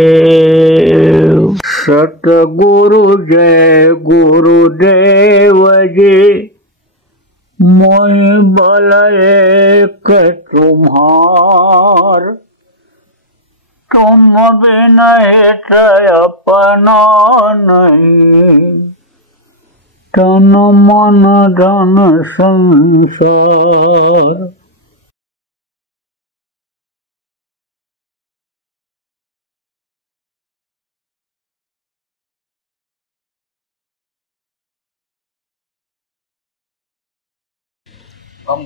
गुरुदेव। सतगुरु जय गुरुदेव जी, मोहि बल एक तुम्हार, तुम बिन हित अपना नहीं, तन मन धन संसार। गम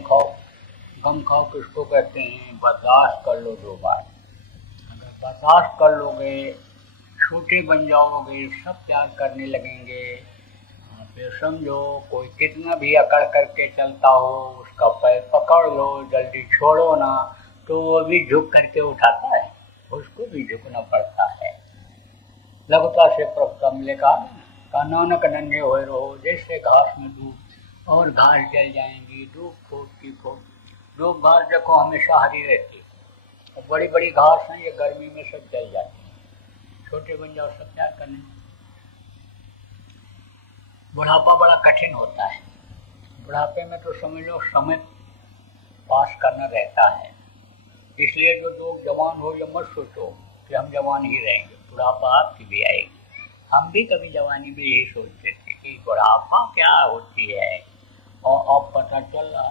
खाओ किसको कहते हैं? बर्दाश्त कर लो 2 बार। अगर बर्दाश्त कर लोगे, छोटे बन जाओगे, सब प्यार करने लगेंगे। फिर समझो कोई कितना भी अकड़ करके चलता हो, उसका पैर पकड़ लो, जल्दी छोड़ो ना, तो वो भी झुक करके उठाता है, उसको भी झुकना पड़ता है। लघुता से प्रभु का मिलेगा का नानक नन्हे होए रहो, जैसे घास में डूब और घास जल जाएंगी, डूब खोद की खोद। डूब घास देखो हमेशा हरी रहती है, और बड़ी बड़ी घास हैं ये गर्मी में सब जल जाती है। छोटे बन जाओ, सब प्यार करने। बुढ़ापा बड़ा कठिन होता है। बुढ़ापे में तो समझ लो समय पास करना रहता है, इसलिए जो लोग जवान हो ये मत सोचो कि हम जवान ही रहेंगे, बुढ़ापा आपकी भी आएगी। हम भी कभी जवानी में यही सोचते थे कि बुढ़ापा क्या होती है, और अब पता चल रहा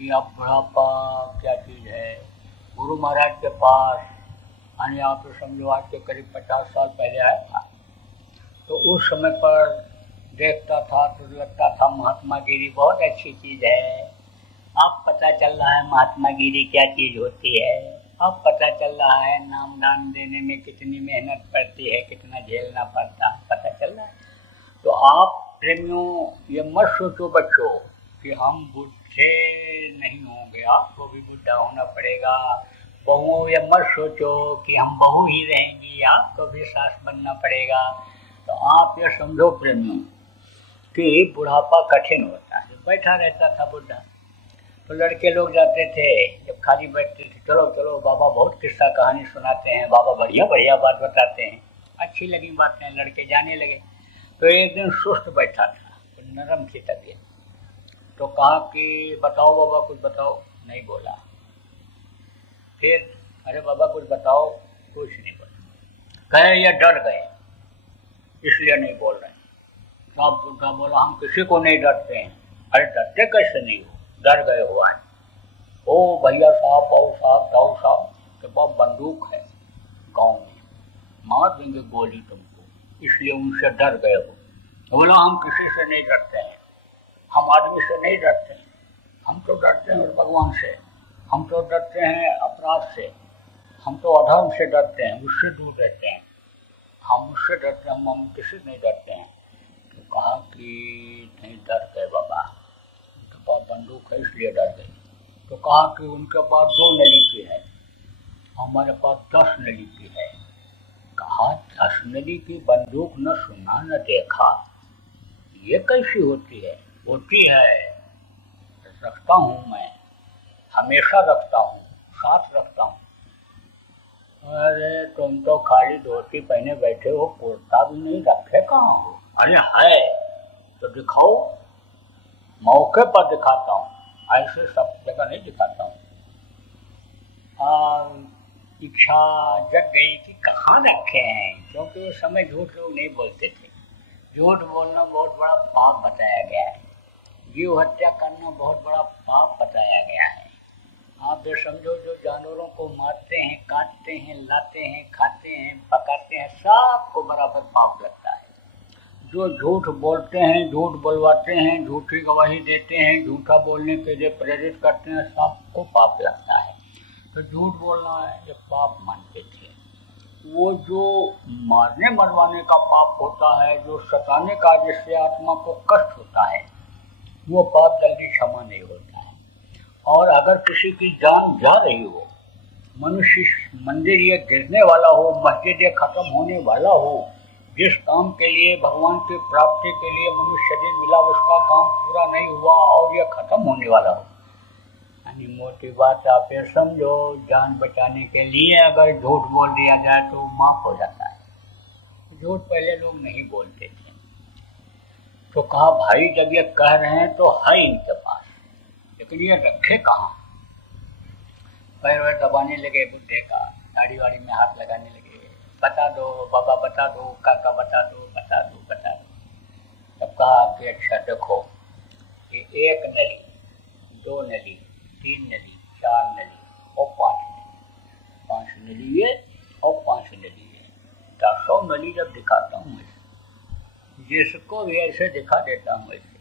कि अब बुढ़ापा क्या चीज़ है। गुरु महाराज के पास यानी आप तो समझो आज के करीब 50 साल पहले आया था, तो उस समय पर देखता था तो लगता था महात्मा गिरी बहुत अच्छी चीज़ है। अब पता चल रहा है महात्मा गिरी क्या चीज़ होती है। अब पता चल रहा है नाम दान देने में कितनी मेहनत पड़ती है, कितना झेलना पड़ता है, पता चल रहा है। तो आप प्रेमियों ये मत सोचो बच्चों कि हम बुढ़े नहीं होंगे, आपको भी बुढ़ा होना पड़ेगा। बहुओं ये मत सोचो कि हम बहू ही रहेंगी, आपको भी सास बनना पड़ेगा। तो आप ये समझो प्रेमियों कि बुढ़ापा कठिन होता है। बैठा रहता था बुढ़ा, तो लड़के लोग जाते थे, जब खाली बैठते थे, चलो चलो बाबा बहुत किस्सा कहानी सुनाते हैं, बाबा बढ़िया बढ़िया बात बताते हैं। अच्छी लगी बातें, लड़के जाने लगे। तो एक दिन सुस्त बैठा था, तो नरम थी तबीयत, तो कहा कि बताओ बाबा कुछ बताओ, नहीं बोला। फिर अरे बाबा कुछ बताओ, कुछ नहीं बोला। कहे ये डर गए इसलिए नहीं बोल रहे। सब बुढ़ा बोला हम किसी को नहीं डरते हैं। अरे डरते कैसे नहीं हो, डर गए हो आज। ओ भैया साहब, बाबू साहब, दाऊ साहब के पास बंदूक है गांव में, मार देंगे गोली तुमको, इसलिए उनसे डर गए हो। तो बोला हम किसी से नहीं डरते हैं, हम आदमी से नहीं डरते हैं, हम तो डरते हैं भगवान से, हम तो डरते हैं अपराध से, हम तो अधर्म से डरते हैं, उससे दूर रहते हैं, हम उससे डरते हैं, हम किसी से नहीं डरते हैं। तो कहा कि नहीं डर गए बाबा, उनके पास बंदूक है इसलिए डर गए। तो कहा कि उनके पास 2 नली की है, हमारे पास 10 नली की है। कहा 10 नली की बंदूक न सुना न देखा, ये कैसी होती है? होती है, रखता हूँ मैं, हमेशा रखता हूँ, साथ रखता हूँ। अरे तुम तो खाली धोती पहने बैठे हो, कुर्ता भी नहीं रखे कहाँ हो? अरे है तो दिखाओ, मौके पर दिखाता हूँ, ऐसे सब जगह नहीं दिखाता हूँ। इच्छा जग गई कि कहाँ रखे हैं, क्योंकि उस समय झूठ लोग नहीं बोलते थे। झूठ बोलना बहुत बड़ा पाप बताया गया है, जीव हत्या करना बहुत बड़ा पाप बताया गया है। आप ये समझो जो जानवरों को मारते हैं, काटते हैं, लाते हैं, खाते हैं, पकाते हैं, सबको बराबर पाप लगता है। जो झूठ बोलते हैं, झूठ बुलवाते हैं, झूठी गवाही देते हैं, झूठा बोलने के लिए प्रेरित करते हैं, सबको पाप लगता है। तो झूठ बोलना ये पाप मानते थे। वो जो मारने मरवाने का पाप होता है, जो सताने का जिससे आत्मा को कष्ट होता है, वो पाप जल्दी क्षमा नहीं होता है। और अगर किसी की जान जा रही हो, मनुष्य मंदिर ये गिरने वाला हो, मस्जिद ये खत्म होने वाला हो, जिस काम के लिए भगवान की प्राप्ति के लिए मनुष्य शरीर मिला उसका काम पूरा नहीं हुआ और यह खत्म होने वाला हो, मोटी बात आप ये समझो, जान बचाने के लिए अगर झूठ बोल दिया जाए तो माफ हो जाता है। झूठ पहले लोग नहीं बोलते थे, तो कहा भाई जब ये कह रहे हैं तो है इनके पास, लेकिन ये रखे कहाँ। पैर वैर दबाने लगे बुढ़े का, दाढ़ी वाड़ी में हाथ लगाने लगे, बता दो बाबा बता दो, काका बता दो बता दो बता दो। तब कहा कि अच्छा देखो, ये 1 नली, 2 नली, 3 नली, 4 नली और 5 नली, 5 नली ये और 5 नली ये। 400 नली जब दिखाता हूँ ऐसे, जिसको भी ऐसे दिखा देता हूँ ऐसे,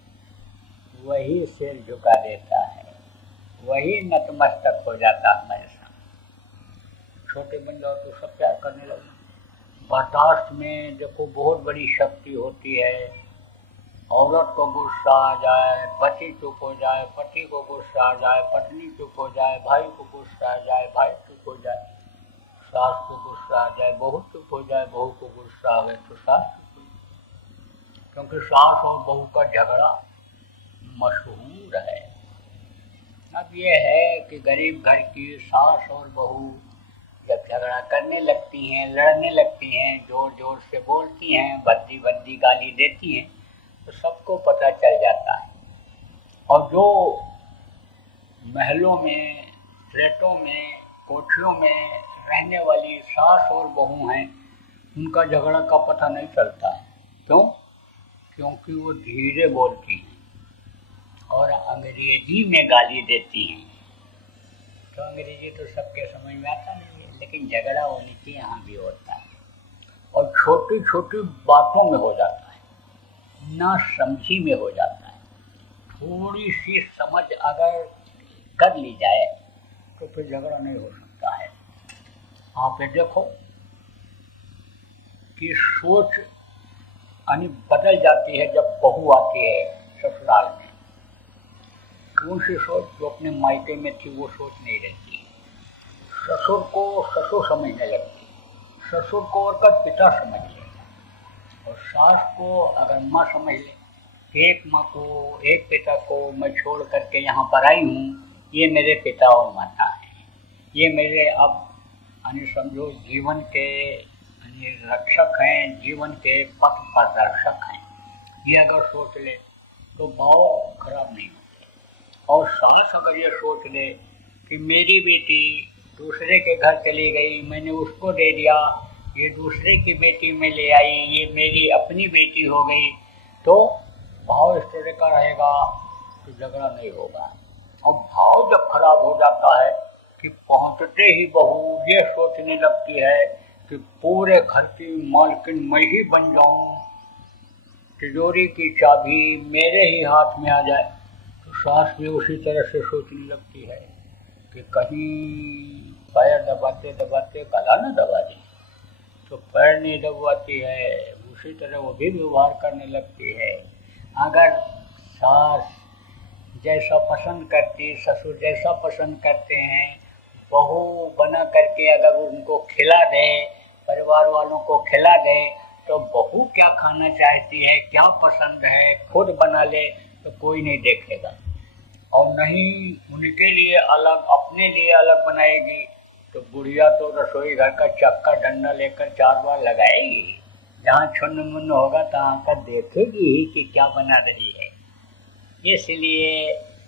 वही सिर झुका देता है, वही नतमस्तक हो जाता है मेरे सामने। छोटे बन जाओ तो सब प्यार करने लगे। बर्दाश्त में देखो बहुत बड़ी शक्ति होती है। औरत को गुस्सा आ जाए, पति चुप हो जाए, पति को गुस्सा आ जाए, पत्नी चुप हो जाए, भाई को गुस्सा आ जाए, भाई चुप हो जाए, सास को गुस्सा आ जाए, बहू चुप हो जाए, बहू को गुस्सा आ गए तो सास चुप हो जाए। क्योंकि सास और बहू का झगड़ा मशहूर है। अब ये है कि गरीब घर की सास और बहू जब झगड़ा करने लगती हैं, लड़ने लगती हैं, जोर जोर से बोलती हैं, भद्दी भद्दी गाली देती हैं, तो सबको पता चल जाता है। और जो महलों में, फ्लैटों में, कोठियों में रहने वाली सास और बहू हैं, उनका झगड़ा का पता नहीं चलता है। क्यों? क्योंकि वो धीरे बोलती हैं और अंग्रेजी में गाली देती हैं। तो अंग्रेजी तो सबके समझ में आता नहीं है, लेकिन झगड़ा होने की यहाँ भी होता है और छोटी छोटी बातों में हो जाता है, ना समझी में हो जाता है। थोड़ी सी समझ अगर कर ली जाए तो फिर झगड़ा नहीं हो सकता है। आप ये देखो कि सोच यानी बदल जाती है जब बहू आती है ससुराल में। कौन सी सोच जो अपने मायके में थी वो सोच नहीं रहती। ससुर को ससुर समझने लगती, ससुर को और का पिता समझ लेगा, और सास को अगर माँ समझ ले, एक माँ को, एक पिता को मैं छोड़ करके यहाँ पर आई हूँ, ये मेरे पिता और माता हैं, ये मेरे अब यानी समझो जीवन के रक्षक हैं, जीवन के पथ प्रदर्शक हैं। ये अगर सोच ले तो भाव खराब नहीं होते। और सास अगर ये सोच ले कि मेरी बेटी दूसरे के घर चली गई, मैंने उसको दे दिया, ये दूसरे की बेटी में ले आई, ये मेरी अपनी बेटी हो गई, तो भाव इस तरह का रहेगा तो झगड़ा नहीं होगा। और भाव जब खराब हो जाता है कि पहुंचते ही बहू ये सोचने लगती है कि पूरे घर की मालकिन मैं ही बन जाऊं, तिजोरी की चाबी मेरे ही हाथ में आ जाए, तो सास भी उसी तरह से सोचने लगती है कि कहीं पैर दबाते दबाते गला न दबा दे। तो पैर नहीं दबाती है, उसी तरह वो भी व्यवहार करने लगती है। अगर सास जैसा पसंद करती, ससुर जैसा पसंद करते हैं, बहू बना करके अगर उनको खिला दें, परिवार वालों को खिला दें, तो बहू क्या खाना चाहती है, क्या पसंद है, खुद बना ले तो कोई नहीं देखेगा। और नहीं उनके लिए अलग, अपने लिए अलग बनाएगी, तो बुढ़िया तो रसोई घर का चक्का डंडा लेकर 4 बार लगाएगी, जहाँ छुन्न मुन्न होगा तहाँ का देखेगी ही कि क्या बना रही है। इसलिए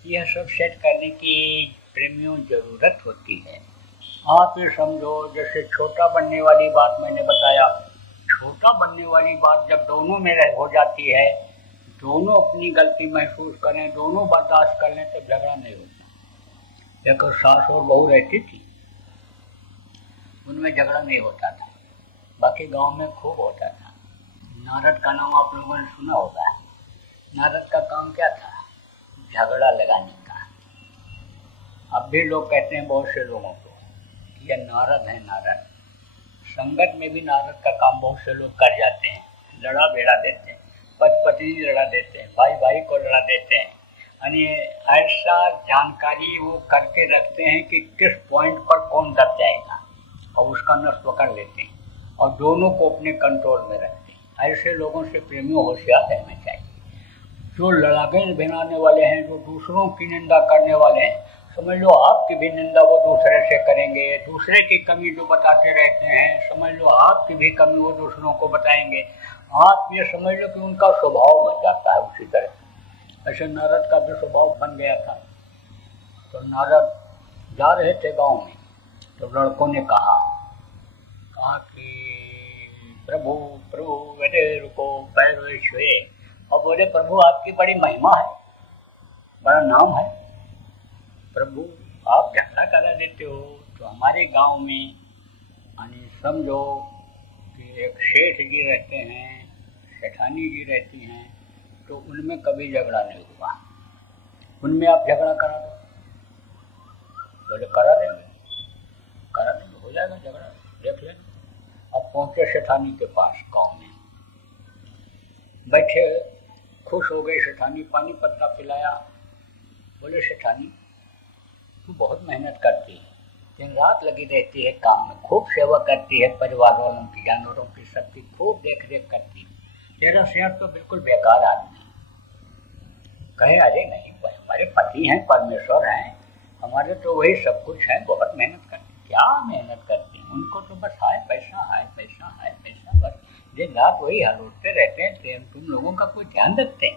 यह सब सेट करने की प्रेमियों जरूरत होती है। आप ये समझो जैसे छोटा बनने वाली बात मैंने बताया, छोटा बनने वाली बात जब दोनों में हो जाती है, दोनों अपनी गलती महसूस करें, दोनों बर्दाश्त कर लें, तो झगड़ा नहीं होता। एक सास और बहू रहती थी, उनमें झगड़ा नहीं होता था, बाकी गांव में खूब होता था। नारद का नाम आप लोगों ने सुना होगा। नारद का काम क्या था? झगड़ा लगाने का। अब भी लोग कहते हैं बहुत से लोगों को ये नारद है, नारद। संगत में भी नारद का काम बहुत से लोग कर जाते हैं, लड़ा बेड़ा देते हैं, पति पत्नी लड़ा देते हैं, भाई भाई को लड़ा देते हैं। यानी ऐसा जानकारी वो करके रखते हैं कि किस पॉइंट पर कौन दब जाएगा, और उसका नस पकड़ लेते हैं और दोनों को अपने कंट्रोल में रखते हैं। ऐसे लोगों से प्रेमियों होशियार रहना चाहिए। जो लड़ाके भिड़ाने वाले हैं, जो दूसरों की निंदा करने वाले हैं, समझ लो आपकी भी निंदा वो दूसरे से करेंगे, दूसरे की कमी जो बताते रहते हैं समझ लो आपकी भी कमी वो दूसरों को बताएंगे। आप ये समझ लो कि उनका स्वभाव बन जाता है उसी तरह। ऐसे नारद का भी स्वभाव बन गया था। तो नारद जा रहे थे गांव में, तो लड़कों ने कहा कि प्रभु प्रभु बेटे रुको, पैर छुए और बोले प्रभु आपकी बड़ी महिमा है, बड़ा नाम है, प्रभु आप झगड़ा करा देते हो। तो हमारे गांव में यानी समझो कि एक सेठ जी रहते हैं, सेठानी जी रहती हैं, तो उनमें कभी झगड़ा नहीं हुआ, उनमें आप झगड़ा करा दो। बोले करा देंगे हो जाएगा झगड़ा, देख लेना। अब पहुंचे सेठानी के पास, गांव में बैठे, खुश हो गए। सेठानी पानी पत्ता पिलाया। बोले सेठानी तू बहुत मेहनत करती है, दिन रात लगी रहती है काम में, खूब सेवा करती है, परिवार वालों की, जानवरों की, सबकी खूब देख रेख करती है, तेरा सेठ तो बिल्कुल बेकार आदमी। कहे अरे नहीं, हमारे पति हैं, परमेश्वर हैं, हमारे तो वही सब कुछ है, बहुत मेहनत करते। क्या मेहनत करते हैं, उनको तो बस हाय पैसा, हाय पैसा, हाय पैसा, बस दिन रात वही हलोटते रहते हैं, तुम लोगों का कोई ध्यान रखते हैं?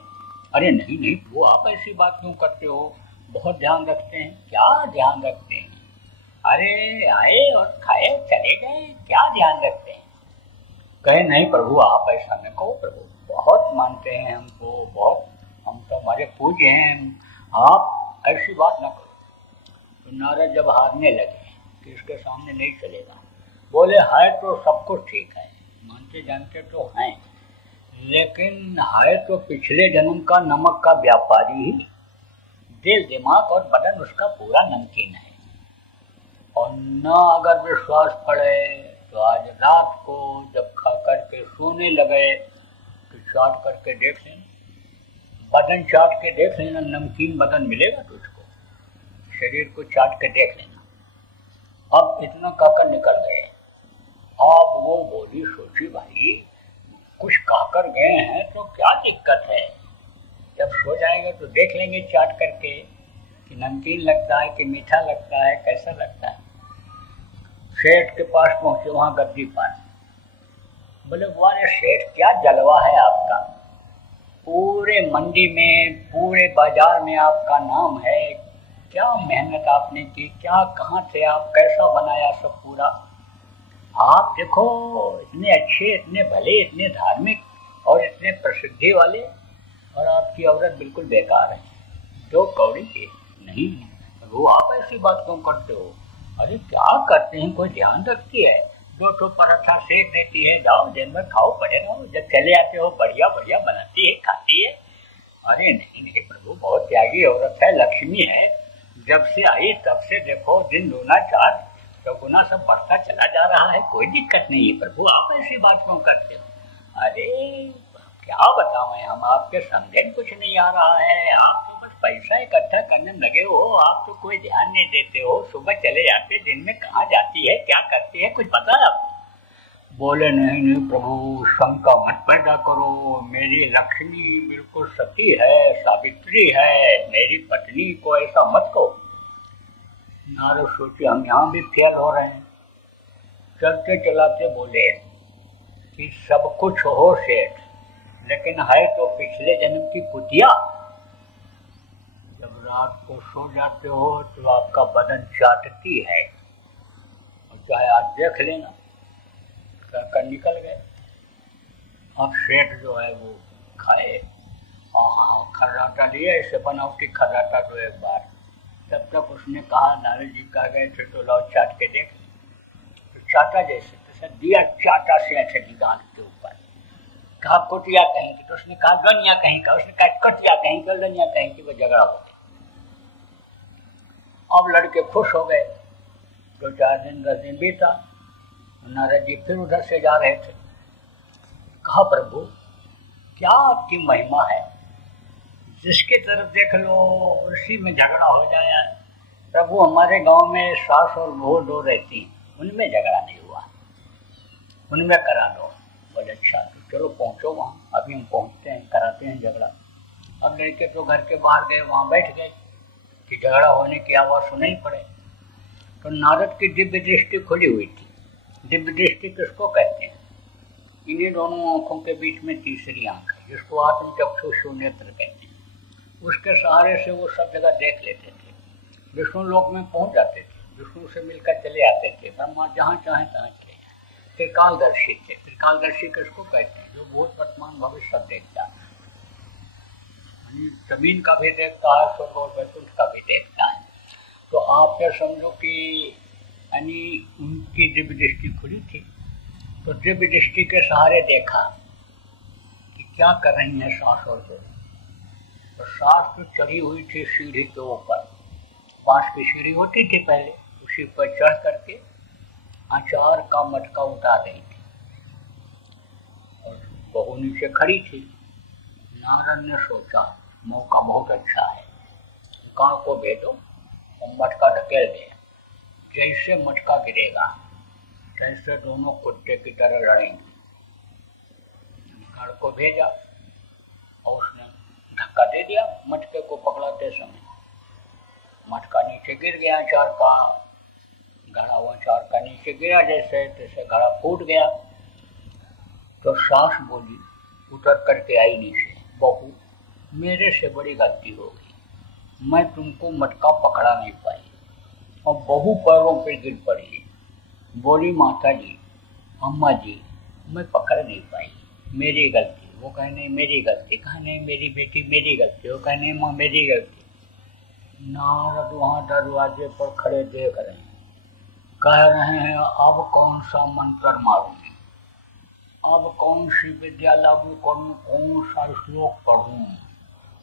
अरे नहीं नहीं वो आप ऐसी बात क्यों करते हो, बहुत ध्यान रखते हैं। क्या ध्यान रखते हैं? अरे आए और खाए चले गए, क्या ध्यान रखते हैं? कहे नहीं प्रभु आप ऐसा न कहो, प्रभु बहुत मानते हैं हमको, बहुत, हम तो हमारे पूज्य हैं, आप ऐसी बात न करो। तो नारद जब हारने लगे कि इसके सामने नहीं चलेगा, बोले है तो सब कुछ ठीक है, मानते जानते तो हैं, लेकिन है तो पिछले जन्म का नमक का व्यापारी ही, दिल दिमाग और बदन उसका पूरा नमकीन है। और न अगर विश्वास पड़े तो आज रात को जब खा करके सोने लगे तो चाट करके देख लेना, बदन चाट के देख लेना, नमकीन बदन मिलेगा तुझको, शरीर को चाट के देख लेना। अब इतना कहकर निकल गए। अब वो बोली सोची भाई कुछ कहकर गए हैं तो क्या दिक्कत है, जब सो जाएंगे तो देख लेंगे चाट करके कि नमकीन लगता है कि मीठा लगता है, कैसा लगता है। सेठ के पास पहुंचे, वहां गद्दी पास। बोले वाह सेठ क्या जलवा है आपका, पूरे मंडी में, पूरे बाजार में आपका नाम है, क्या मेहनत आपने की, क्या कहाँ थे आप, कैसा बनाया सब पूरा। आप देखो इतने अच्छे, इतने भले, इतने धार्मिक और इतने प्रसिद्धि वाले, और आपकी औरत बिल्कुल बेकार है, दो कौड़ी की नहीं। वो आप ऐसी बात क्यों करते हो? अरे क्या करते हैं, कोई ध्यान रखती है, दो ठो पराठा सेक देती है, जाओ दिन भर खाओ पड़े रहो, जब चले आते हो बढ़िया बढ़िया बनाती है, खाती है। अरे नहीं नहीं प्रभु बहुत त्यागी औरत है, लक्ष्मी है, जब से आई तब से देखो दिन दूना चार चौगुना सब बढ़ता चला जा रहा है, कोई दिक्कत नहीं है प्रभु, आप ऐसी बात क्यों करते हो? अरे क्या बताओ, हम आपके समझे कुछ नहीं आ रहा है, आप तो बस पैसा इकट्ठा करने लगे हो, आप तो कोई ध्यान नहीं देते हो, सुबह चले जाते, दिन में कहाँ जाती है, क्या करती है, कुछ पता है आपको? बोले नहीं नहीं प्रभु शंका मत पैदा करो, मेरी लक्ष्मी बिल्कुल सती है, सावित्री है, मेरी पत्नी को ऐसा मत कहो। नारद सोचे हम यहाँ भी फेल हो रहे हैं। चलते चलाते बोले कि सब कुछ हो सेठ, लेकिन है तो पिछले जन्म की कुतिया। जब रात को सो जाते हो तो आपका बदन चाटती है, और चाहे आप देख लेना, कहकर निकल गए। अब सेठ जो है वो खाए, हाँ खर्राटा लिए, इसे बनावटी खर्राटा तो एक बार, तब तक उसने कहा नारद जी कह गए थे तो लाओ चाट के देख। तो चाटा जैसे तैसे दिया, चाटा से ऐसे निकाल के ऊपर, कहा कुटिया कहीं की, तो उसने कहा गनिया कहीं का, उसने कहा कटिया कहीं का, गनिया कहीं की, वो झगड़ा हो गया। अब लड़के खुश हो गए। 2-4 दिन 10 दिन बीता, नारद जी फिर उधर से जा रहे थे। कहा प्रभु क्या आपकी महिमा है, जिसकी तरफ देख लो उसी में झगड़ा हो जाए। प्रभु हमारे गांव में सास और बहू 2 रहती, उनमें झगड़ा नहीं हुआ, उनमें करा दो। बोले अच्छा तो चलो पहुंचो वहाँ, अभी हम पहुंचते हैं, कराते हैं झगड़ा। अब लड़के तो घर के बाहर गए, वहाँ बैठ गए। कि झगड़ा होने की आवाज़ सुनाई पड़े। तो नारद की दिव्य दृष्टि खुली हुई थी। दिव्य दृष्टि किसको कहते हैं? इन्हीं दोनों आंखों के बीच में तीसरी आंख है, जिसको आत्मचक्षु नेत्र कहते हैं। उसके सहारे से वो सब जगह देख लेते थे, विष्णु लोक में पहुंच जाते थे, विष्णु से मिलकर चले आते थे, ब्रह्मा जहाँ चाहे तहाँ चले जाए। त्रिकालदर्शी थे। त्रिकालदर्शी किसको कहते हैं? जो भूत वर्तमान भविष्य सब देखता है, जमीन का भी देखता है, स्वर्ग और वैकुंठ का भी देखता है। तो आप क्या समझो कि यानी उनकी दिव्य दृष्टि खुली थी। तो दिव्य दृष्टि के सहारे देखा कि क्या कर रही है सास और बहू। तो सास तो चढ़ी हुई थी सीढ़ी के ऊपर, बांस की सीढ़ी होती थी पहले, उसी पर चढ़ करके अचार का मटका उतार रही थी और बहू नीचे खड़ी थी। नारद ने सोचा मौका बहुत अच्छा है, गांव को भेजो और मटका ढकेल दे। जैसे मटका गिरेगा तैसे दोनों कुत्ते की तरह लड़ेंगे। गांव को भेजा और उसने धक्का दे दिया मटके को पकड़ाते समय। मटका नीचे गिर गया, अचार का घड़ा हुआ अचार का नीचे गिरा, जैसे तैसे घड़ा फूट गया। तो सास बोली, उतर करके आई नीचे, बहू मेरे से बड़ी गलती हो गई, मैं तुमको मटका पकड़ा नहीं पाई। और बहू पैरों पे गिर पड़ी, बोली माता जी, अम्मा जी, मैं पकड़ नहीं पाई, मेरी गलती। वो कहे नहीं मेरी गलती, कहा नहीं मेरी बेटी मेरी गलती, वो कहे नहीं माँ मेरी गलती। नारद वहाँ दरवाजे पर खड़े देख रहे हैं, कह रहे हैं अब कौन सा मंत्र मारूं, अब कौन सी विद्या लागू करूं, कौन सा श्लोक पढ़ूं,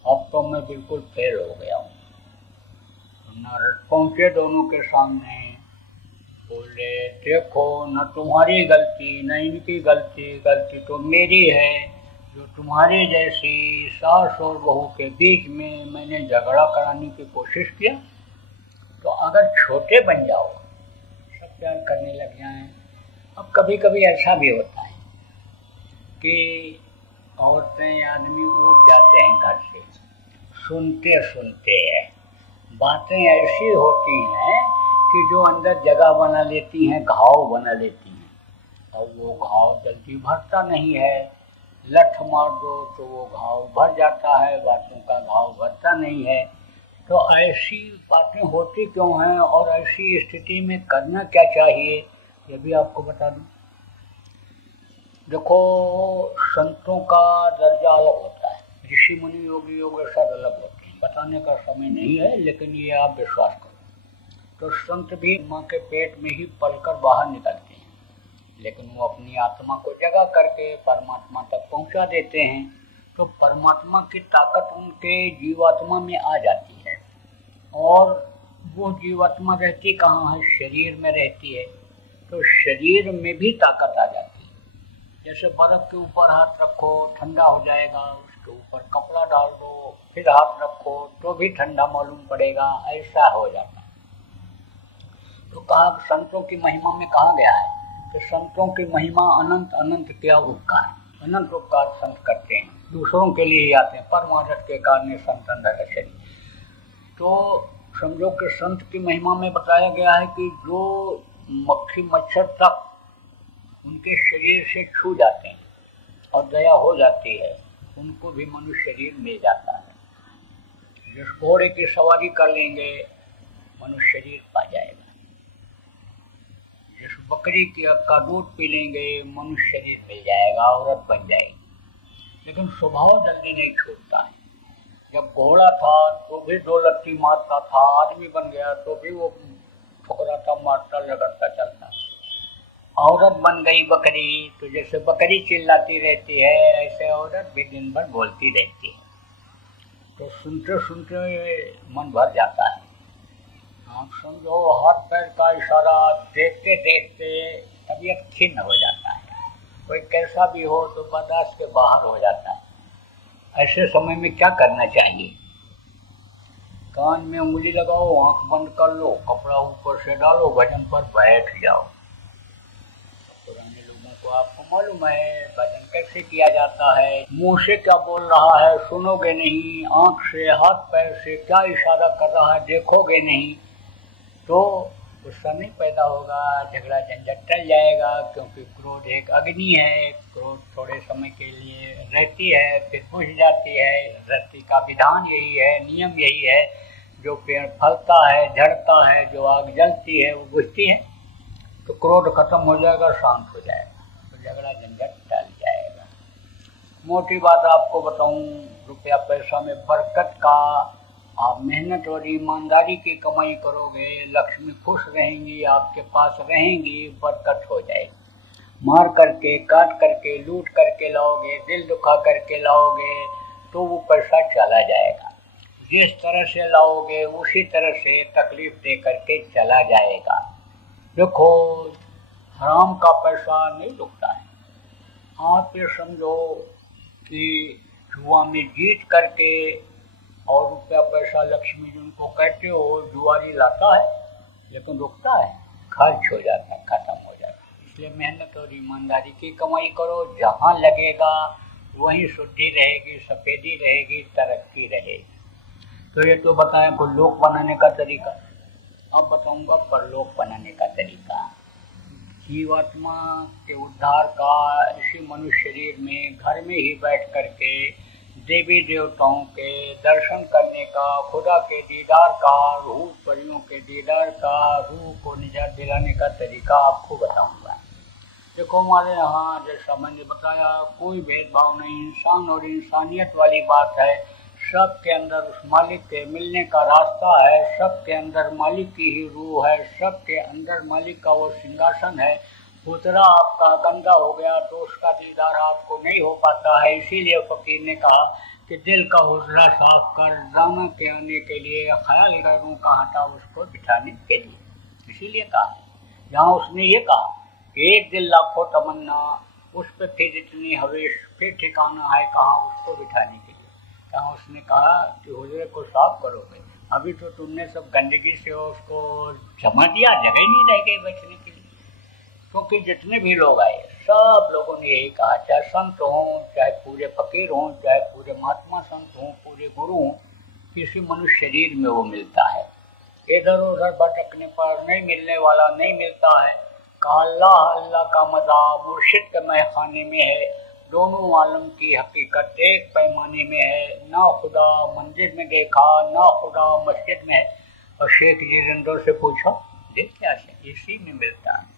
अब तो मैं बिल्कुल फेल हो गया हूँ। नारद पहुंचे दोनों के सामने, बोले देखो न तुम्हारी गलती न इनकी गलती, गलती तो मेरी है जो तुम्हारी जैसी सास और बहू के बीच में मैंने झगड़ा कराने की कोशिश किया। तो अगर छोटे बन जाओ, सब प्यार करने लग जाएं। अब कभी कभी ऐसा भी होता है कि औरतें आदमी उठ जाते हैं घर से, सुनते सुनते बातें ऐसी होती हैं कि जो अंदर जगह बना लेती हैं, घाव बना लेती हैं। और वो घाव जल्दी भरता नहीं है, लठ मार दो तो वो घाव भर जाता है, बातों का घाव भरता नहीं है। तो ऐसी बातें होती क्यों हैं और ऐसी स्थिति में करना क्या चाहिए, ये भी आपको बता दूं। देखो संतों का दर्जा अलग होता है, ऋषि मुनि योगी योगेश्वर अलग होते हैं, बताने का समय नहीं है, लेकिन ये आप विश्वास करो। तो संत भी माँ के पेट में ही पलकर बाहर निकलते हैं, लेकिन वो अपनी आत्मा को जगा करके परमात्मा तक पहुंचा देते हैं। तो परमात्मा की ताकत उनके जीवात्मा में आ जाती है, और वो जीवात्मा रहती कहाँ है? शरीर में रहती है। तो शरीर में भी ताकत आ जाती है। जैसे बर्फ के ऊपर हाथ रखो ठंडा हो जाएगा, उसके ऊपर कपड़ा डाल दो फिर हाथ रखो तो भी ठंडा मालूम पड़ेगा, ऐसा हो जाता है। तो कहा संतों की महिमा में कहा गया है कि संतों की महिमा अनंत अनंत क्या उपकार, अनंत उपकार संत करते हैं, दूसरों के लिए ही आते हैं। परमार्थ के कारण संत अंदर है। तो समझो कि संत की महिमा में बताया गया है कि जो मक्खी मच्छर तक उनके शरीर से छू जाते हैं और दया हो जाती है, उनको भी मनुष्य शरीर मिल जाता है। जिस घोड़े की सवारी कर लेंगे मनुष्य शरीर पा जाएगा, जिस बकरी का दूध पी लेंगे मनुष्य शरीर मिल जाएगा, औरत बन जाएगी। लेकिन स्वभाव जल्दी नहीं छूटता है। जब घोड़ा था तो भी दो लत्ती मारता था, आदमी बन गया तो भी वो ठुकराता मारता लगता चलता। औरत बन गई बकरी तो जैसे बकरी चिल्लाती रहती है, ऐसे औरत भी दिन भर बोलती रहती है। तो सुनते सुनते मन भर जाता है। आप समझो हाथ पैर का इशारा देखते देखते तबीयत खिन्न हो जाता है। कोई कैसा भी हो तो बर्दाश्त के बाहर हो जाता है। ऐसे समय में क्या करना चाहिए? कान में उंगली लगाओ, आंख बंद कर लो, कपड़ा ऊपर से डालो, भजन पर बैठ जाओ। पुराने लोगों को आपको मालूम है भजन कैसे किया जाता है। मुंह से क्या बोल रहा है सुनोगे नहीं, आंख से हाथ पैर से क्या इशारा कर रहा है देखोगे नहीं, तो गुस्सा नहीं पैदा होगा, झगड़ा झंझट टल जाएगा। क्योंकि क्रोध एक अग्नि है, क्रोध थोड़े समय के लिए रहती है फिर बुझ जाती है। धरती का विधान यही है, नियम यही है, जो पेड़ फलता है झड़ता है, जो आग जलती है वो बुझती है। तो क्रोध खत्म हो जाएगा, शांत हो जाएगा, तो झगड़ा झंझट टल जाएगा। मोटी बात आपको बताऊं, रुपया पैसा में बरकत का, आप मेहनत और ईमानदारी की कमाई करोगे, लक्ष्मी खुश रहेंगी, आपके पास रहेंगी, बरकत हो जाएगी। मार करके काट करके लूट करके लाओगे, दिल दुखा करके लाओगे, तो वो पैसा चला जाएगा। जिस तरह से लाओगे उसी तरह से तकलीफ दे करके चला जाएगा। देखो, हराम का पैसा नहीं रुकता है। आप ये समझो कि जुआ में जीत करके और रुपया पैसा लक्ष्मी जिनको कहते हो जुआरी लाता है, लेकिन रुकता है, खर्च हो जाता है, खत्म हो जाता है। इसलिए मेहनत और ईमानदारी की कमाई करो, जहाँ लगेगा वहीं शुद्धि रहेगी, सफेदी रहेगी, तरक्की रहेगी। तो ये तो बताया कोई लोक बनाने का तरीका। अब बताऊंगा परलोक बनाने का तरीका। जीवात्मा के उद्धार का इसी मनुष्य शरीर में घर में ही बैठ करके देवी देवताओं के दर्शन करने का, खुदा के दीदार का, रूह परियों के दीदार का, रूह को निजात दिलाने का तरीका आपको बताऊंगा। देखो, हमारे यहाँ जैसा मैंने बताया कोई भेदभाव नहीं, इंसान और इंसानियत वाली बात है। सबके अंदर उस मालिक के मिलने का रास्ता है, सबके अंदर मालिक की ही रूह है, सबके अंदर मालिक का वो सिंहासन है। पुतरा आपका गंदा हो गया तो उसका दीदार आपको नहीं हो पाता है। इसीलिए फकीर ने कहा कि दिल का हुजरा साफ कर, दाना के आने के लिए, ख्याल गैरों का हटा उसको बिठाने के लिए। इसीलिए कहा, जहाँ उसने ये कहा कि एक दिल लाखों तमन्ना, उस पर फिर इतनी हवेश, फिर ठिकाना है कहाँ उसको बिठाने के लिए। कहाँ उसने कहा कि हुजरे को साफ करोगे, अभी तो तुमने सब गंदगी से उसको जमा दिया, जगह ही नहीं रह गई बैठने के लिए। क्योंकि जितने भी लोग आए सब लोगों ने यही कहा, चाहे संत हों, चाहे पूरे फकीर हों, चाहे पूरे महात्मा संत हों, पूरे गुरु हों, किसी मनुष्य शरीर में वो मिलता है। इधर उधर भटकने पर नहीं मिलने वाला नहीं मिलता है। कहा अल्लाह अल्लाह का मजा मुर्शिद के महखाने में है, दोनों आलम की हकीकत एक पैमाने में है। ना खुदा मंदिर में देखा, ना खुदा मस्जिद में है। और शेख जी रिंदो से पूछो, देख क्या से इसी में मिलता है।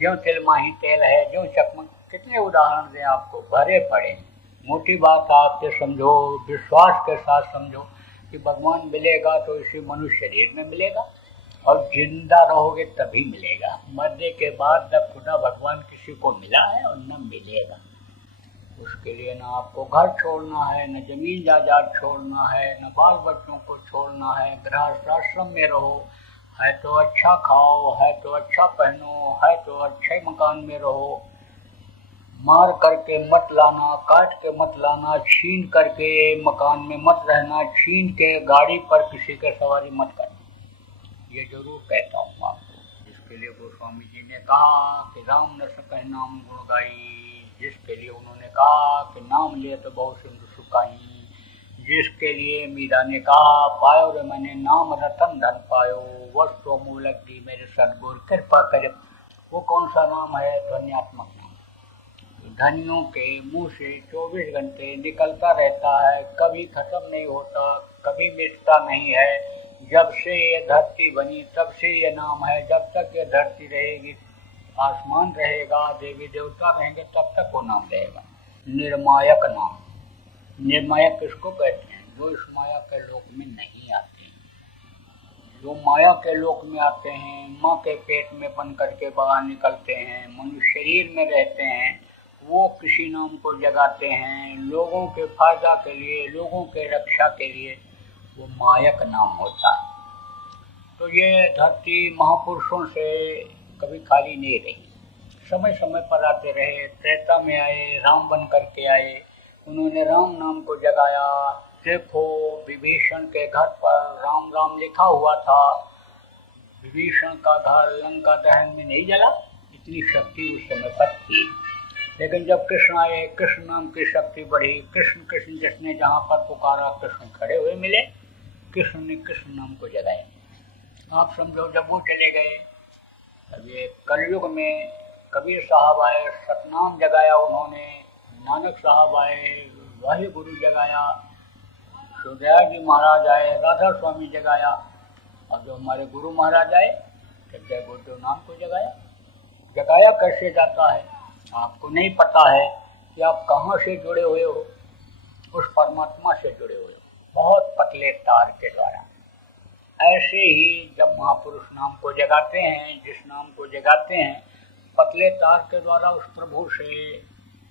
जो तिल माही तेल है, जो चकमक, कितने उदाहरण दें आपको, भरे पड़े। मोटी बात आप ये समझो, विश्वास के साथ समझो कि भगवान मिलेगा तो इसी मनुष्य शरीर में मिलेगा, और जिंदा रहोगे तभी मिलेगा। मरने के बाद न खुदा भगवान किसी को मिला है और न मिलेगा। उसके लिए ना आपको घर छोड़ना है, न जमीन जायदाद छोड़ना है, न बाल बच्चों को छोड़ना है। गृहस्थ आश्रम में रहो, है तो अच्छा खाओ, है तो अच्छा पहनो, है तो अच्छे मकान में रहो। मार करके मत लाना, काट के मत लाना, छीन करके मकान में मत रहना, छीन के गाड़ी पर किसी के सवारी मत करना। ये जरूर कहता हूँ आपको। जिसके लिए गोस्वामी जी ने कहा कि राम न सकह नाम गुण गाई, जिसके लिए उन्होंने कहा कि नाम लिए तो बहुत सिंधु सुखाई, जिसके लिए मीरा ने कहा पायो रे मैंने नाम रतन धन पायो, वस्तु मूलक दी मेरे सदगुरु कृपा करे। वो कौन सा नाम है? ध्वन्यात्मक नाम। धनियों के मुंह से 24 घंटे निकलता रहता है, कभी खत्म नहीं होता, कभी मिटता नहीं है। जब से ये धरती बनी तब से ये नाम है। जब तक ये धरती रहेगी, आसमान रहेगा, देवी देवता रहेंगे, तब तक वो नाम रहेगा। निर्मायक नाम। निर्मायक किसको कहते हैं? जो इस माया के लोक में नहीं आते हैं। जो माया के लोक में आते हैं, माँ के पेट में बन करके बाहर निकलते हैं, मनुष्य शरीर में रहते हैं, वो किसी नाम को जगाते हैं लोगों के फायदा के लिए, लोगों के रक्षा के लिए। वो मायक नाम होता है। तो ये धरती महापुरुषों से कभी खाली नहीं रही, समय समय पर आते रहे। त्रेता में आए, राम बन करके आए, उन्होंने राम नाम को जगाया। देखो, विभीषण के घर पर राम राम लिखा हुआ था। विभीषण का घर लंका दहन में नहीं जला, इतनी शक्ति उस समय पर थी। लेकिन जब कृष्ण आए, कृष्ण नाम की शक्ति बढ़ी, कृष्ण कृष्ण जिसने जहाँ पर पुकारा कृष्ण खड़े हुए मिले, कृष्ण ने कृष्ण नाम को जगाया। आप समझो जब वो चले गए, अब ये कलयुग में कबीर साहब आए, सतनाम जगाया उन्होंने, नानक साहब आए, वाहे गुरु जगाया, सुखदयाल जी महाराज आए, राधा स्वामी जगाया, और जो हमारे गुरु महाराज आए तो जय गुरुदेव नाम को जगाया। जगाया कैसे जाता है आपको नहीं पता है कि आप कहाँ से जुड़े हुए हो, उस परमात्मा से जुड़े हुए हो, बहुत पतले तार के द्वारा। ऐसे ही जब महापुरुष नाम को जगाते हैं, जिस नाम को जगाते हैं, पतले तार के द्वारा उस प्रभु से,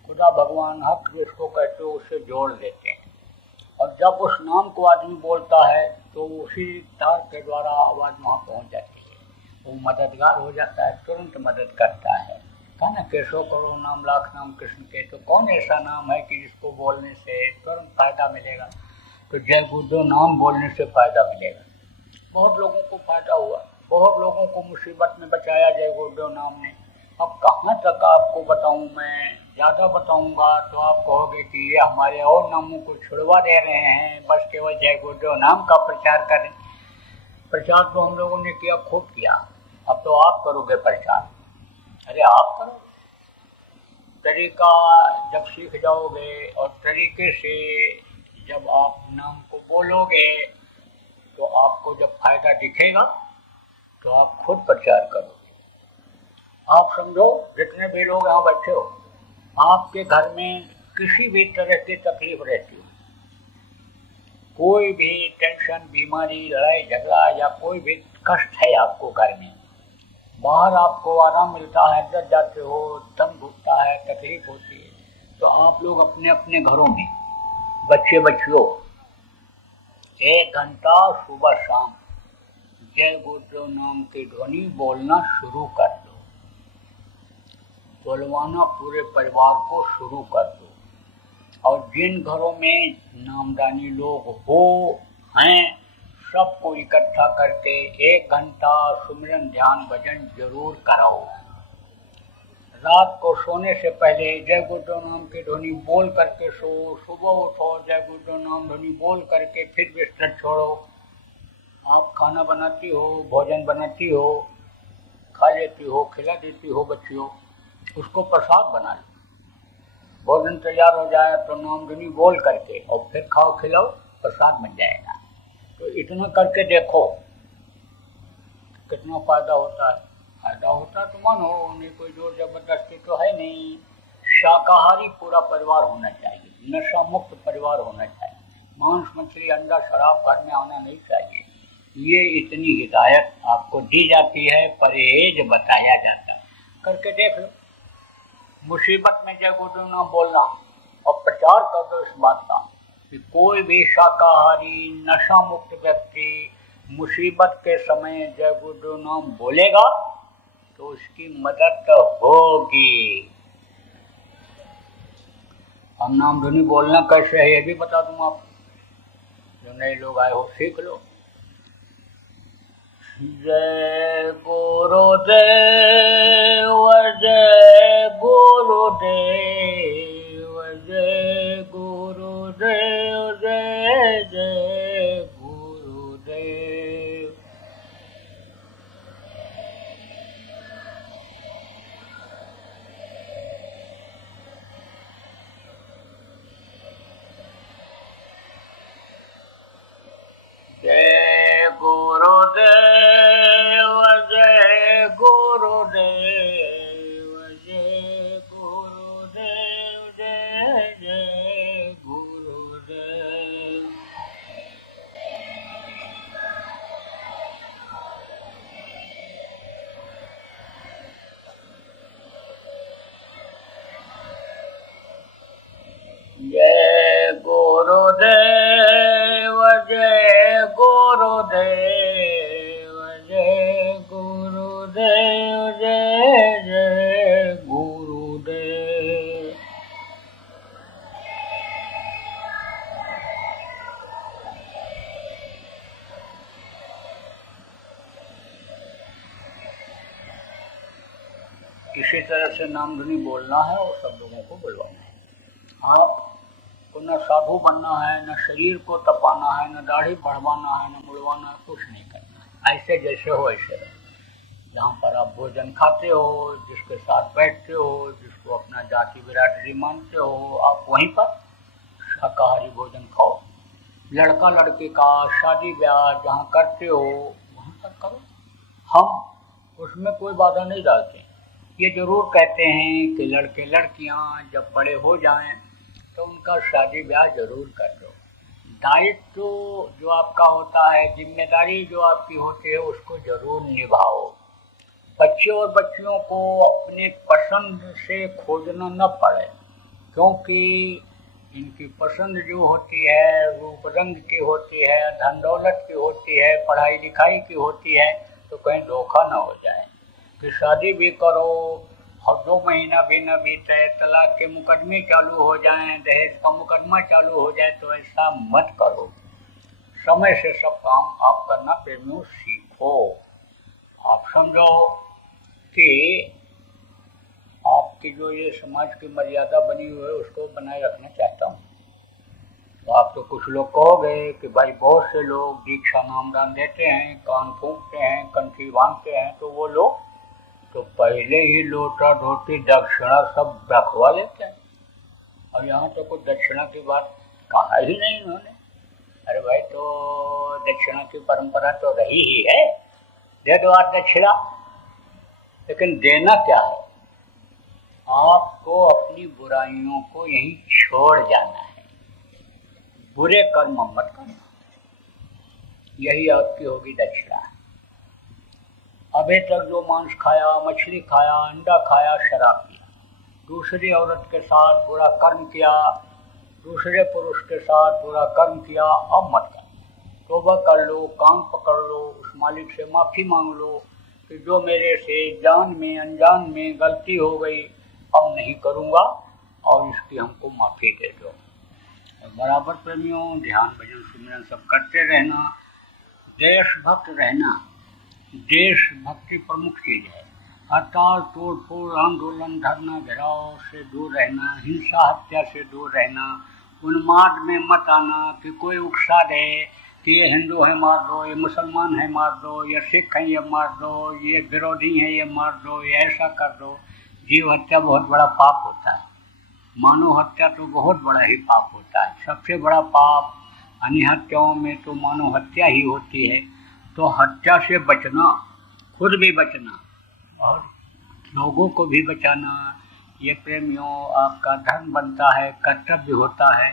खुदा भगवान हक जिसको कहते हो, उससे जोड़ देते हैं। और जब उस नाम को आदमी बोलता है तो उसी तार के द्वारा आवाज वहाँ पहुँच जाती है, वो मददगार हो जाता है, तुरंत मदद करता है। कहा ना, केशव करो नाम लाख नाम कृष्ण के, तो कौन ऐसा नाम है कि जिसको बोलने से तुरंत फायदा मिलेगा? तो जय गुरुदेव नाम बोलने से फायदा मिलेगा। बहुत लोगों को फायदा हुआ, बहुत लोगों को मुसीबत में बचाया जय गुरुदेव नाम ने। अब कहाँ तक आपको बताऊं, मैं ज़्यादा बताऊंगा तो आप कहोगे कि ये हमारे और नामों को छुड़वा दे रहे हैं, बस केवल जय गुरुदेव नाम का प्रचार करें। प्रचार तो हम लोगों ने किया, खूब किया, अब तो आप करोगे प्रचार। अरे आप करोगे, तरीका जब सीख जाओगे और तरीके से जब आप नाम को बोलोगे तो आपको जब फायदा दिखेगा तो आप खुद प्रचार करोगे। आप समझो, जितने भी लोग यहाँ बैठे हो, आपके घर में किसी भी तरह की तकलीफ रहती हो, कोई भी टेंशन, बीमारी, लड़ाई झगड़ा या कोई भी कष्ट है आपको घर में, बाहर आपको आराम मिलता है, अंदर जाते हो दम घुटता है, तकलीफ होती है, तो आप लोग अपने अपने घरों में, बच्चे बच्चियों, 1 घंटा सुबह शाम जय गुरुदेव नाम की ध्वनि बोलना शुरू कर दो। बोलवाना पूरे परिवार को शुरू कर दो। और जिन घरों में नामदानी लोग हो हैं, सबको इकट्ठा करके 1 घंटा सुमिरन ध्यान भजन जरूर कराओ। रात को सोने से पहले जय गुरुदेव नाम की ध्वनि बोल करके सो, सुबह उठो जय गुरुदेव नाम ध्वनि बोल करके फिर बिस्तर छोड़ो। आप खाना बनाती हो, भोजन बनाती हो, खा लेती हो, खिला देती हो बच्चियों, उसको प्रसाद बना लो। भोजन तैयार हो जाए तो नाम ध्वनि बोल करके और फिर खाओ खिलाओ, प्रसाद बन जाएगा। तो इतना करके देखो कितना फायदा होता है। फायदा होता तो मानो, उन्हें कोई जोर जबरदस्ती तो है नहीं। शाकाहारी पूरा परिवार होना चाहिए, नशा मुक्त परिवार होना चाहिए, मांस मछली अंडा शराब घर में आना नहीं चाहिए। ये इतनी हिदायत आपको दी जाती है, परहेज बताया जाता है, करके देख लो। मुसीबत में जय गुरुदेव नाम बोलना और प्रचार कर दो इस बात का कि कोई भी शाकाहारी नशा मुक्त व्यक्ति मुसीबत के समय जय गुरुदेव नाम बोलेगा तो उसकी मदद तो होगी। हम नाम ध्वनि बोलना कैसे है ये भी बता दूं आप, जो नए लोग आए हो सीख लो। जय गुरुदेव जय गुरुदेव जय गुरुदेव जय जय गुरुदेव। जय गुरुदेव जय गुरुदेव जय गुरुदेव जय जय गुरुदेव। जय गुरुदेव जय गुरुदेव जय गुरुदेव जय जय गुरुदेव। इसी तरह से नाम धुनी बोलना है और सब लोगों को बुलवाना है। आपको न साधु बनना है, न शरीर को तपाना है, न दाढ़ी बढ़वाना है, न मुड़वाना है, कुछ नहीं करना है। ऐसे जैसे हो ऐसे रहो। जहाँ पर आप भोजन खाते हो, जिसके साथ बैठते हो, जिसको अपना जाति बिरादरी मानते हो, आप वहीं पर शाकाहारी भोजन खाओ। लड़का लड़के का शादी ब्याह जहाँ करते हो वहाँ पर करो। हम उसमें कोई बाधा नहीं डालते। ये जरूर कहते हैं कि लड़के लड़कियाँ जब बड़े हो जाएं तो उनका शादी ब्याह जरूर कर दो। दायित्व जो आपका होता है, जिम्मेदारी जो आपकी होती है, उसको जरूर निभाओ। बच्चे और बच्चियों को अपने पसंद से खोजना न पड़े, क्योंकि इनकी पसंद जो होती है रूप रंग की होती है, धन दौलत की होती है, पढ़ाई लिखाई की होती है, तो कहीं धोखा न हो जाए कि शादी भी करो और 2 महीना भी न बीते तलाक के मुकदमे चालू हो जाएं, दहेज का मुकदमा चालू हो जाए। तो ऐसा मत करो। समय से सब काम आप करना प्रेमियों सीखो। आप समझो कि आपकी जो ये समाज की मर्यादा बनी हुई है उसको बनाए रखना चाहता हूँ। तो आप तो कुछ लोग कहोगे कि भाई बहुत से लोग दीक्षा नामदान देते हैं, कान फूंकते हैं, कंठी बांधते हैं, तो वो लोग तो पहले ही लोटा धोती दक्षिणा सब रखवा लेते हैं। और यहाँ तो कुछ दक्षिणा की बात कहा ही नहीं इन्होंने। अरे भाई, तो दक्षिणा की परंपरा तो रही ही है, दे दो आज दक्षिणा। लेकिन देना क्या है? आपको अपनी बुराइयों को यहीं छोड़ जाना है, बुरे कर्म मत करना, यही आपकी होगी दक्षिणा। अभी तक जो मांस खाया, मछली खाया, अंडा खाया, शराब पिया, दूसरी औरत के साथ बुरा कर्म किया, दूसरे पुरुष के साथ बुरा कर्म किया, अब मत कर। तौबा कर लो, कान पकड़ लो, उस मालिक से माफी मांग लो कि जो मेरे से जान में अनजान में गलती हो गई, अब नहीं करूँगा और इसकी हमको माफी दे दो। बराबर प्रेमियों, ध्यान भजन सुमिरन सब करते रहना, देशभक्त रहना। देशभक्ति प्रमुख चीज है। हड़ताल, तोड़ फोड़, आंदोलन, धरना, घेराव से दूर रहना, हिंसा हत्या से दूर रहना, उन्माद में मत आना कि कोई उकसा दे कि ये हिंदू है मार दो, ये मुसलमान है मार दो, ये सिख है ये मार दो, ये विरोधी है ये मार दो, ये ऐसा कर दो। जीव हत्या बहुत बड़ा पाप होता है, मानव हत्या तो बहुत बड़ा ही पाप होता है। सबसे बड़ा पाप अन्य हत्याओं में तो मानव हत्या ही होती है। तो हत्या से बचना, खुद भी बचना और लोगों को भी बचाना, ये प्रेमियों आपका धर्म बनता है, कर्तव्य होता है।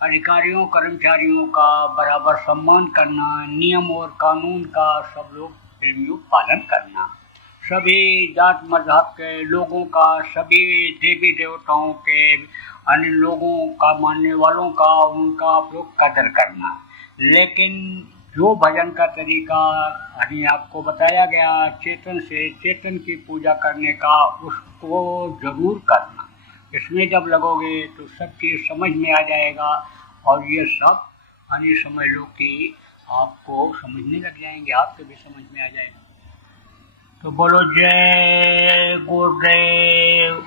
अधिकारियों कर्मचारियों का बराबर सम्मान करना, नियम और कानून का सब लोग प्रेमियों पालन करना, सभी जात मजहब के लोगों का, सभी देवी देवताओं के, अन्य लोगों का, मानने वालों का, उनका आप लोग कदर करना। लेकिन जो भजन का तरीका अभी आपको बताया गया, चेतन से चेतन की पूजा करने का, उसको जरूर करना। इसमें जब लगोगे तो सब चीज़ समझ में आ जाएगा और ये सब अन्य समझ लो कि आपको समझने लग जाएंगे, आपसे भी समझ में आ जाएगा। तो बोलो जय गुरुदेव।